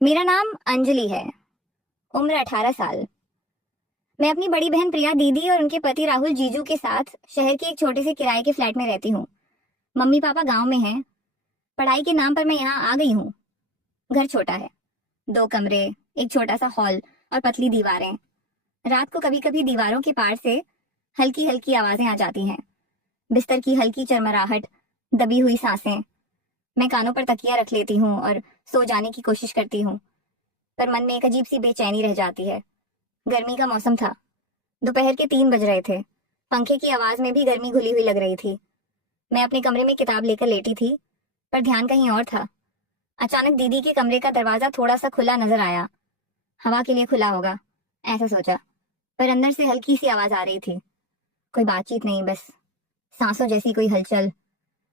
मेरा नाम अंजलि है। उम्र 18 साल। मैं अपनी बड़ी बहन प्रिया दीदी और उनके पति राहुल जीजू के साथ शहर के एक छोटे से किराए के फ्लैट में रहती हूँ। मम्मी पापा गांव में हैं। पढ़ाई के नाम पर मैं यहाँ आ गई हूँ। घर छोटा है, 2 कमरे, एक छोटा सा हॉल और पतली दीवारें। रात को कभी कभी दीवारों के पार से हल्की हल्की आवाजें आ जाती हैं। बिस्तर की हल्की चरमराहट, दबी हुई सांसें। मैं कानों पर तकिया रख लेती हूँ और सो जाने की कोशिश करती हूँ, पर मन में एक अजीब सी बेचैनी रह जाती है। गर्मी का मौसम था। दोपहर के 3 बज रहे थे। पंखे की आवाज में भी गर्मी घुली हुई लग रही थी। मैं अपने कमरे में किताब लेकर लेटी थी, पर ध्यान कहीं और था। अचानक दीदी के कमरे का दरवाजा थोड़ा सा खुला नजर आया। हवा के लिए खुला होगा, ऐसा सोचा, पर अंदर से हल्की सी आवाज आ रही थी। कोई बातचीत नहीं, बस सांसों जैसी कोई हलचल।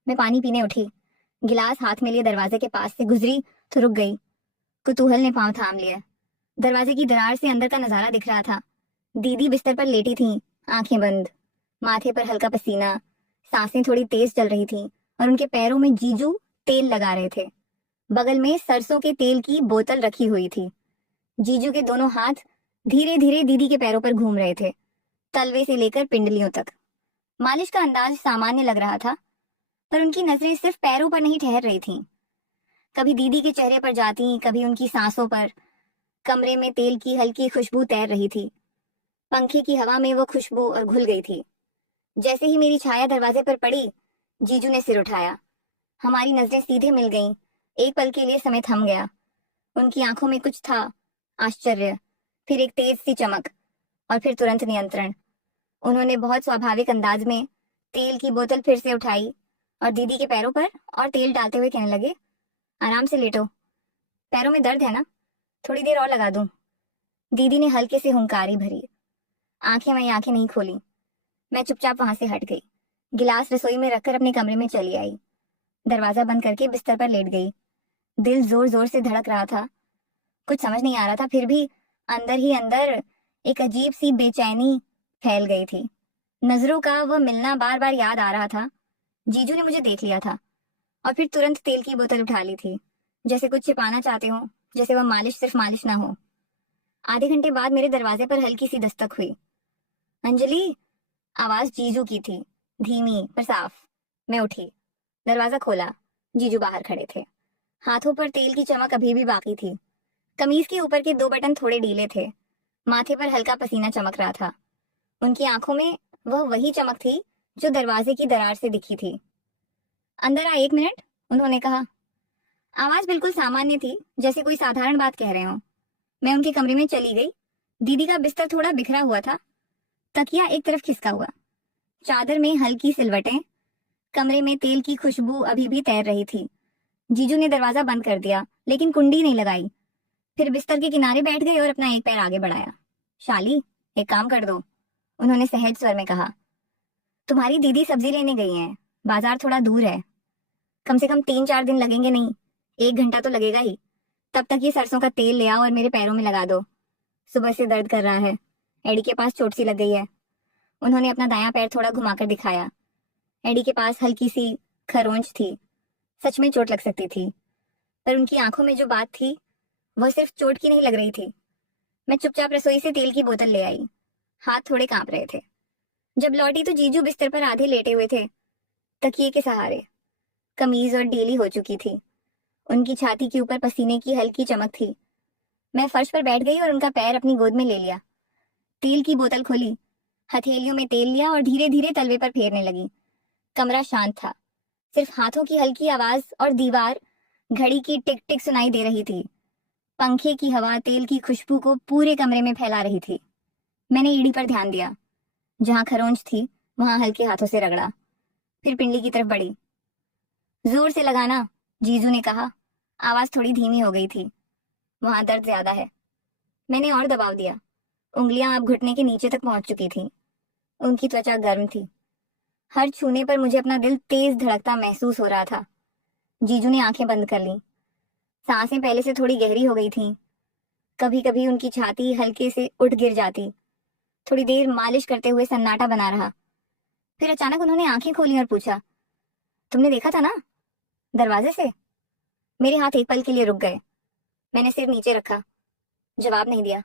मैं पानी पीने उठी, गिलास हाथ में लिए दरवाजे के पास से गुजरी तो रुक गई। कुतूहल ने पांव थाम लिया। दरवाजे की दरार से अंदर का नजारा दिख रहा था। दीदी बिस्तर पर लेटी थीं, आंखें बंद, माथे पर हल्का पसीना, सांसें थोड़ी तेज चल रही थीं और उनके पैरों में जीजू तेल लगा रहे थे। बगल में सरसों के तेल की बोतल रखी हुई थी। जीजू के दोनों हाथ धीरे धीरे दीदी के पैरों पर घूम रहे थे, तलवे से लेकर पिंडलियों तक। मालिश का अंदाज सामान्य लग रहा था, पर उनकी नजरें सिर्फ पैरों पर नहीं ठहर रही थीं। कभी दीदी के चेहरे पर जाती, कभी उनकी सांसों पर। कमरे में तेल की हल्की खुशबू तैर रही थी। पंखे की हवा में वो खुशबू और घुल गई थी। जैसे ही मेरी छाया दरवाजे पर पड़ी, जीजू ने सिर उठाया। हमारी नजरें सीधे मिल गईं। एक पल के लिए समय थम गया। उनकी आंखों में कुछ था, आश्चर्य, फिर एक तेज सी चमक, और फिर तुरंत नियंत्रण। उन्होंने बहुत स्वाभाविक अंदाज में तेल की बोतल फिर से उठाई और दीदी के पैरों पर और तेल डालते हुए कहने लगे, आराम से लेटो। पैरों में दर्द है ना? थोड़ी देर और लगा दूं? दीदी ने हल्के से हुंकारी भरी। आंखें नहीं खोली। मैं चुपचाप वहां से हट गई। गिलास रसोई में रखकर अपने कमरे में चली आई। दरवाजा बंद करके बिस्तर पर लेट गई। दिल जोर जोर से धड़क रहा था। कुछ समझ नहीं आ रहा था, फिर भी अंदर ही अंदर एक अजीब सी बेचैनी फैल गई थी। नजरों का वह मिलना बार बार याद आ रहा था। जीजू ने मुझे देख लिया था और फिर तुरंत तेल की बोतल उठा ली थी, जैसे कुछ छिपाना चाहते हो, जैसे वह मालिश सिर्फ मालिश ना हो। आधे घंटे बाद मेरे दरवाजे पर हल्की सी दस्तक हुई। अंजलि, आवाज जीजू की थी, धीमी पर साफ। मैं उठी, दरवाजा खोला। जीजू बाहर खड़े थे। हाथों पर तेल की चमक अभी भी बाकी थी। कमीज के ऊपर के 2 बटन थोड़े ढीले थे। माथे पर हल्का पसीना चमक रहा था। उनकी आंखों में वह वही चमक थी जो दरवाजे की दरार से दिखी थी। अंदर आ, 1 मिनट, उन्होंने कहा। आवाज बिल्कुल सामान्य थी, जैसे कोई साधारण बात कह रहे हो। मैं उनके कमरे में चली गई। दीदी का बिस्तर थोड़ा बिखरा हुआ था, तकिया एक तरफ खिसका हुआ, चादर में हल्की सिलवटें। कमरे में तेल की खुशबू अभी भी तैर रही थी। जीजू ने दरवाजा बंद कर दिया, लेकिन कुंडी नहीं लगाई। फिर बिस्तर के किनारे बैठ गए और अपना एक पैर आगे बढ़ाया। शाली, एक काम कर दो, उन्होंने सहज स्वर में कहा। तुम्हारी दीदी सब्जी लेने गई हैं, बाजार थोड़ा दूर है। कम से कम 3-4 दिन लगेंगे, नहीं 1 घंटा तो लगेगा ही। तब तक ये सरसों का तेल ले आओ और मेरे पैरों में लगा दो। सुबह से दर्द कर रहा है, एड़ी के पास चोट सी लग गई है। उन्होंने अपना दायां पैर थोड़ा घुमाकर दिखाया। एडी के पास हल्की सी खरोंच थी। सच में चोट लग सकती थी, पर उनकी आंखों में जो बात थी वह सिर्फ चोट की नहीं लग रही थी। मैं चुपचाप रसोई से तेल की बोतल ले आई। हाथ थोड़े कांप रहे थे। जब लौटी तो जीजू बिस्तर पर आधे लेटे हुए थे, तकिए के सहारे। कमीज और ढीली हो चुकी थी। उनकी छाती के ऊपर पसीने की हल्की चमक थी। मैं फर्श पर बैठ गई और उनका पैर अपनी गोद में ले लिया। तेल की बोतल खोली, हथेलियों में तेल लिया और धीरे धीरे तलवे पर फेरने लगी। कमरा शांत था। सिर्फ हाथों की हल्की आवाज और दीवार, घड़ी की टिक टिक सुनाई दे रही थी। पंखे की हवा तेल की खुशबू को पूरे कमरे में फैला रही थी। मैंने ईड़ी पर ध्यान दिया। जहां खरोंच थी वहां हल्के हाथों से रगड़ा, फिर पिंडली की तरफ बढ़ी। जोर से लगाना, जीजू ने कहा। आवाज थोड़ी धीमी हो गई थी। वहां दर्द ज्यादा है। मैंने और दबाव दिया। उंगलियां अब घुटने के नीचे तक पहुंच चुकी थी। उनकी त्वचा गर्म थी। हर छूने पर मुझे अपना दिल तेज धड़कता महसूस हो रहा था। जीजू ने आंखें बंद कर लीं। सांसें पहले से थोड़ी गहरी हो गई थीं। कभी कभी उनकी छाती हल्के से उठ गिर जाती। थोड़ी देर मालिश करते हुए सन्नाटा बना रहा। फिर अचानक उन्होंने आंखें खोली और पूछा, तुमने देखा था ना दरवाजे से? मेरे हाथ एक पल के लिए रुक गए। मैंने सिर नीचे रखा, जवाब नहीं दिया,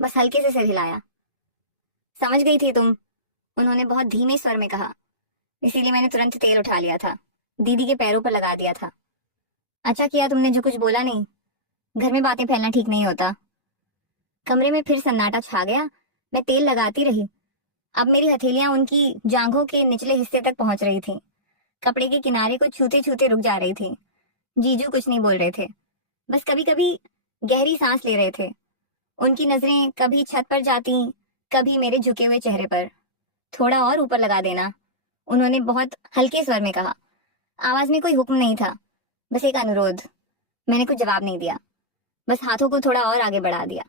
बस हल्के से सिर हिलाया। समझ गई थी तुम, उन्होंने बहुत धीमे स्वर में कहा, इसीलिए मैंने तुरंत तेल उठा लिया था, दीदी के पैरों पर लगा दिया था। अच्छा किया तुमने जो कुछ बोला नहीं, घर में बातें फैलना ठीक नहीं होता। कमरे में फिर सन्नाटा छा गया। मैं तेल लगाती रही। अब मेरी हथेलियां उनकी जांघों के निचले हिस्से तक पहुंच रही थी, कपड़े के किनारे को छूते छूते रुक जा रही थी। जीजू कुछ नहीं बोल रहे थे, बस कभी कभी गहरी सांस ले रहे थे। उनकी नजरें कभी छत पर जाती, कभी मेरे झुके हुए चेहरे पर। थोड़ा और ऊपर लगा देना, उन्होंने बहुत हल्के स्वर में कहा। आवाज में कोई हुक्म नहीं था, बस एक अनुरोध। मैंने कुछ जवाब नहीं दिया, बस हाथों को थोड़ा और आगे बढ़ा दिया।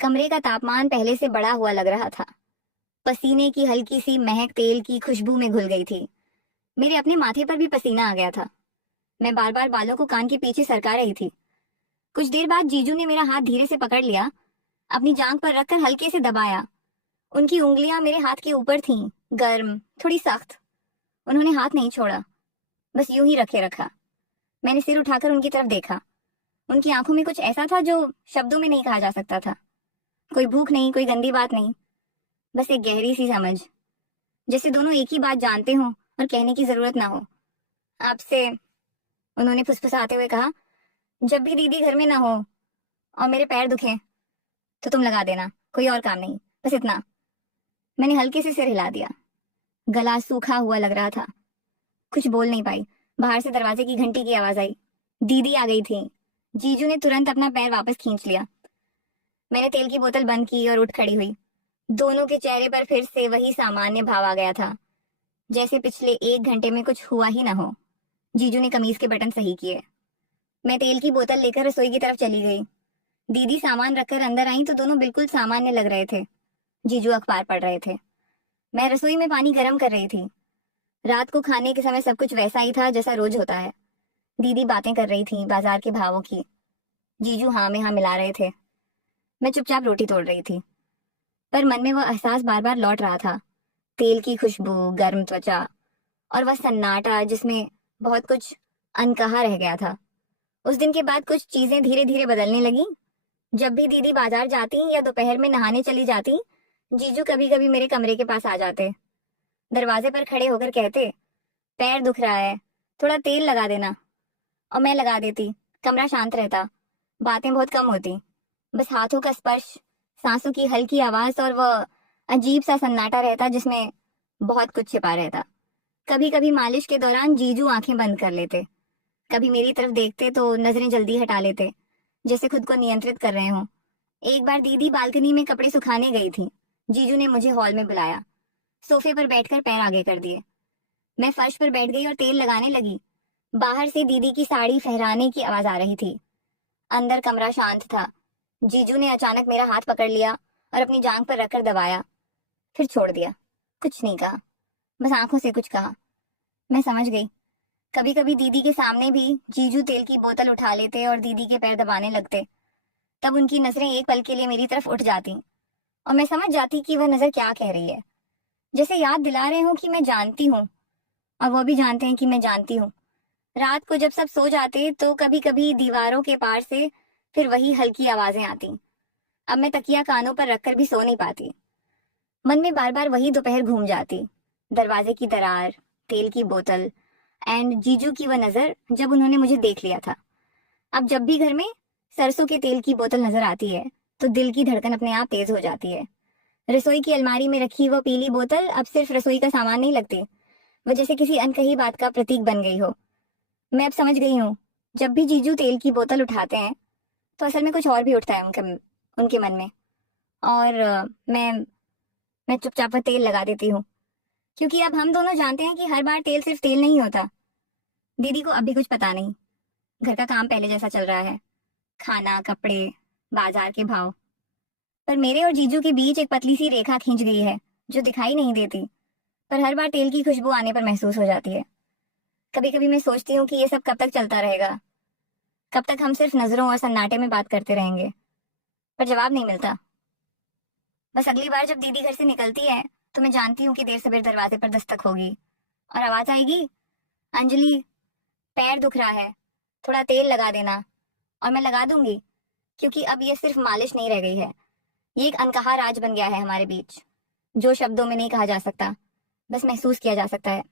कमरे का तापमान पहले से बढ़ा हुआ लग रहा था। पसीने की हल्की सी महक तेल की खुशबू में घुल गई थी। मेरे अपने माथे पर भी पसीना आ गया था। मैं बार बार बालों को कान के पीछे सरका रही थी। कुछ देर बाद जीजू ने मेरा हाथ धीरे से पकड़ लिया, अपनी जांघ पर रखकर हल्के से दबाया। उनकी उंगलियां मेरे हाथ के ऊपर थीं, गर्म, थोड़ी सख्त। उन्होंने हाथ नहीं छोड़ा, बस यूं ही रखे रखा। मैंने सिर उठाकर उनकी तरफ देखा। उनकी आंखों में कुछ ऐसा था जो शब्दों में नहीं कहा जा सकता था। कोई भूख नहीं, कोई गंदी बात नहीं, बस एक गहरी सी समझ, जैसे दोनों एक ही बात जानते हों और कहने की जरूरत ना हो। आपसे, उन्होंने फुसफुसाते हुए कहा, जब भी दीदी घर में ना हो और मेरे पैर दुखे तो तुम लगा देना, कोई और काम नहीं, बस इतना। मैंने हल्के से सिर हिला दिया। गला सूखा हुआ लग रहा था, कुछ बोल नहीं पाई। बाहर से दरवाजे की घंटी की आवाज आई। दीदी आ गई थी। जीजू ने तुरंत अपना पैर वापस खींच लिया। मैंने तेल की बोतल बंद की और उठ खड़ी हुई। दोनों के चेहरे पर फिर से वही सामान्य भाव आ गया था, जैसे पिछले 1 घंटे में कुछ हुआ ही ना हो। जीजू ने कमीज के बटन सही किए। मैं तेल की बोतल लेकर रसोई की तरफ चली गई। दीदी सामान रखकर अंदर आई तो दोनों बिल्कुल सामान्य लग रहे थे। जीजू अखबार पढ़ रहे थे। मैं रसोई में पानी गर्म कर रही थी। रात को खाने के समय सब कुछ वैसा ही था जैसा रोज होता है। दीदी बातें कर रही थी बाजार के भावों की। जीजू हाँ में हाँ मिला रहे थे। मैं चुपचाप रोटी तोड़ रही थी, पर मन में वह एहसास बार बार लौट रहा था। तेल की खुशबू, गर्म त्वचा और वह सन्नाटा जिसमें बहुत कुछ अनकहा रह गया था। उस दिन के बाद कुछ चीजें धीरे धीरे बदलने लगी। जब भी दीदी बाजार जाती या दोपहर में नहाने चली जाती, जीजू कभी कभी मेरे कमरे के पास आ जाते। दरवाजे पर खड़े होकर कहते, पैर दुख रहा है, थोड़ा तेल लगा देना। और मैं लगा देती। कमरा शांत रहता, बातें बहुत कम होती, बस हाथों का स्पर्श, सांसों की हल्की आवाज और वह अजीब सा सन्नाटा रहता जिसमें बहुत कुछ छिपा रहता। कभी कभी मालिश के दौरान जीजू आंखें बंद कर लेते, कभी मेरी तरफ देखते तो नजरें जल्दी हटा लेते, जैसे खुद को नियंत्रित कर रहे हों। एक बार दीदी बालकनी में कपड़े सुखाने गई थी। जीजू ने मुझे हॉल में बुलाया। सोफे पर बैठकर पैर आगे कर दिए। मैं फर्श पर बैठ गई और तेल लगाने लगी। बाहर से दीदी की साड़ी फहराने की आवाज आ रही थी। अंदर कमरा शांत था। जीजू ने अचानक मेरा हाथ पकड़ लिया और अपनी जांघ पर रखकर दबाया, फिर छोड़ दिया। कुछ नहीं कहा, बस आंखों से कुछ कहा। मैं समझ गई। कभी कभी दीदी के सामने भी जीजू तेल की बोतल उठा लेते और दीदी के पैर दबाने लगते। तब उनकी नजरें एक पल के लिए मेरी तरफ उठ जाती और मैं समझ जाती कि वह नजर क्या कह रही है, जैसे याद दिला रहे हो कि मैं जानती हूँ और वो भी जानते हैं कि मैं जानती हूँ। रात को जब सब सो जाते तो कभी कभी दीवारों के पार से फिर वही हल्की आवाजें आती। अब मैं तकिया कानों पर रखकर भी सो नहीं पाती। मन में बार बार वही दोपहर घूम जाती। दरवाजे की दरार, तेल की बोतल एंड जीजू की वह नजर जब उन्होंने मुझे देख लिया था। अब जब भी घर में सरसों के तेल की बोतल नजर आती है तो दिल की धड़कन अपने आप तेज हो जाती है। रसोई की अलमारी में रखी वह पीली बोतल अब सिर्फ रसोई का सामान नहीं लगती, वह जैसे किसी अनकही बात का प्रतीक बन गई हो। मैं अब समझ गई हूँ, जब भी जीजू तेल की बोतल उठाते हैं तो असल में कुछ और भी उठता है उनके मन में। और मैं चुपचाप तेल लगा देती हूँ, क्योंकि अब हम दोनों जानते हैं कि हर बार तेल सिर्फ तेल नहीं होता। दीदी को अब भी कुछ पता नहीं। घर का काम पहले जैसा चल रहा है, खाना, कपड़े, बाजार के भाव। पर मेरे और जीजू के बीच एक पतली सी रेखा खींच गई है जो दिखाई नहीं देती, पर हर बार तेल की खुशबू आने पर महसूस हो जाती है। कभी कभी मैं सोचती हूँ कि ये सब कब तक चलता रहेगा, कब तक हम सिर्फ नजरों और सन्नाटे में बात करते रहेंगे। पर जवाब नहीं मिलता। बस अगली बार जब दीदी घर से निकलती है तो मैं जानती हूँ कि देर सवेर दरवाजे पर दस्तक होगी और आवाज आएगी, अंजलि, पैर दुख रहा है, थोड़ा तेल लगा देना। और मैं लगा दूंगी, क्योंकि अब ये सिर्फ मालिश नहीं रह गई है, ये एक अनकहा राज बन गया है हमारे बीच, जो शब्दों में नहीं कहा जा सकता, बस महसूस किया जा सकता है।